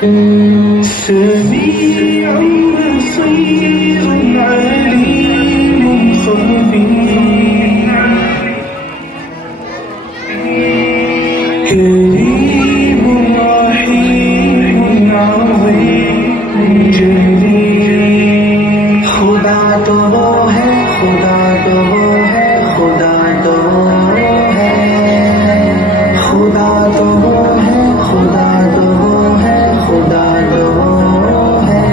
سميع بصير عليم خبير كريم رحيم عظيم جليل خدا تو وہ ہے خدا تو وہ ہے خدا تو وہ ہے خدا تو وہ ہے خدا تو وہ ہے خدا تو وہ ہے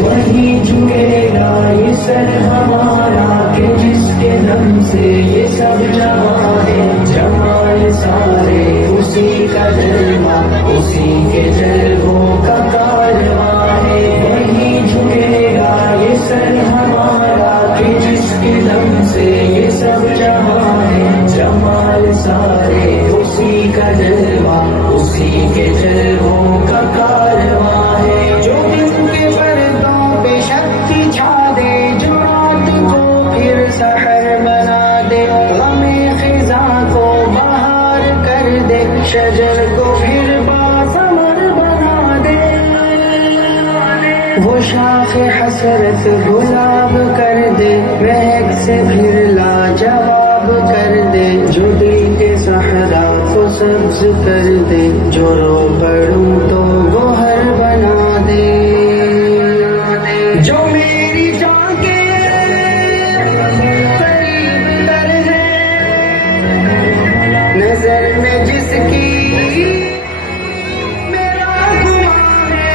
وہی جھکے گا یہ سر ہمارا کہ جس کے دم سے یہ سب جہاں ہے جمال سارے اسی کا جلوہ اسی کے جلووں کا کارواں ہے وہی جھکے گا یہ سر ہمارا کہ جس کے دم سے یہ سب جہاں ہے جمال سارے اسی کا جلوہ اسی کے جلووں کا کارواں ہے جو دن کے پردوں پہ شکتی چھا دے جو رات کو پھر سحر بنا دے غم خزاں کو بہار کر دے شجر کو پھر باثمر بنا دے وہ شاخ حسرت گلاب کر دے مہک سے پھر لاجواب کر دے جو دل کے صحرا کو سبز کر دے جو رو پڑوں تو گوہر بنا دے جو میری جان کے قریب تر ہے نظر میں جس کی میرا گمان ہے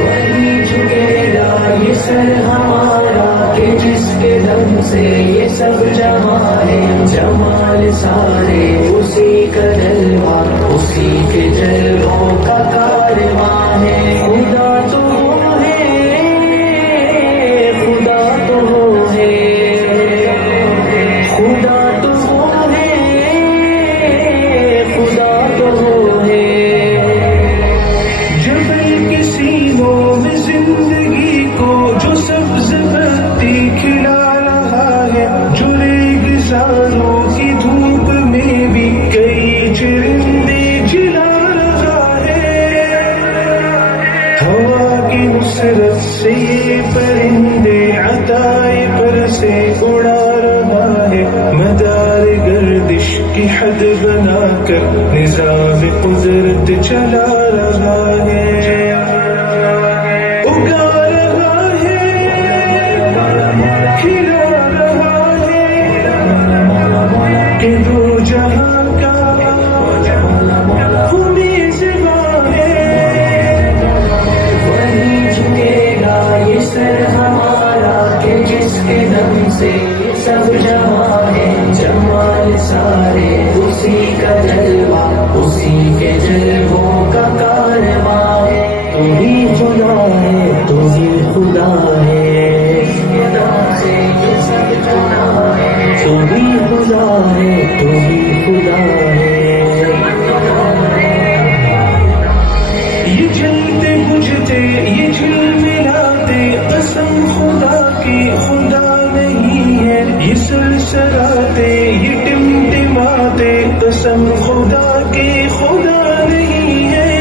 وہی جھکے گا یہ سر ہمارا کہ جس کے دم سے یہ سب جہاں ہے جمال سارے اسی کا جلوہ اسی کے جلووں کا کارواں ہے خدا تو وہ ہے خدا تو وہ ہے خدا تو وہ ہے خدا تو وہ ہے جبل کے سینوں میں زندگی کو جو سبز بتی کھلا رہا ہے جو ریگزاروں کی دھوپ میں بھی کئی چرندے جلا رہا ہے ہوا کی نصرت سے یہ پرندے عطائے پر سے اڑا رہا ہے مدار گردش کی حد بنا کر نظام قدرت چلا رہا ہے اگا رہا ہے کھلا رہا ہے کہ دو جہاں کا خودی زباں ہے وہی جھکے گا یہ سر ہمارا کہ جس کے دم سے یہ سب جہاں ہے جمال سارے اسی کا جلوہ اسی کے جلووں کا کارواں ہے تو ہی خدا ہے تو ہی خدا ہے تو بھی خدا ہے تو بھی خدا ہے یہ جلتے بجھتے یہ جھلملاتے قسم خدا کی خدا نہیں ہے یہ سلسلاتے یہ ٹمٹماتے قسم خدا کی خدا نہیں ہے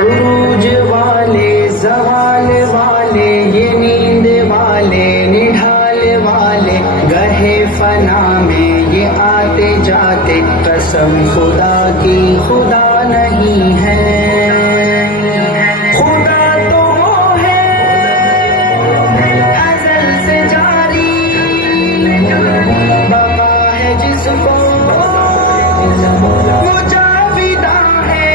عروج والے زوال والے یہ نیند والے نڈھال والے گہے فنا میں یہ آتے جاتے قسم خدا کی خدا نہیں ہے خدا تو وہ ہے ازل سے جاری بقا ہے جس کو وہ جاویدہ ہے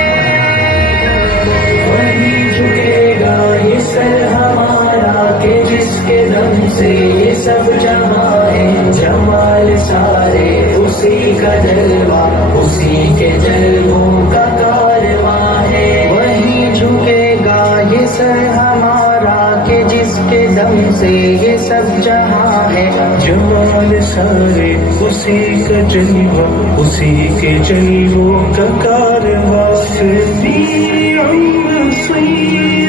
وہی جھکے گا یہ سر ہمارا کہ جس کے دم سے یہ سب جہاں ہے جمال سارے اسی کا جلوہ اسی کے جلووں کا کارواں ہے وہی جھکے گا یہ سر ہمارا کہ جس کے دم سے یہ سب جہاں ہے جمال سارے اسی کا جلوہ اسی کے جلووں کا کارواں سمیع بصیر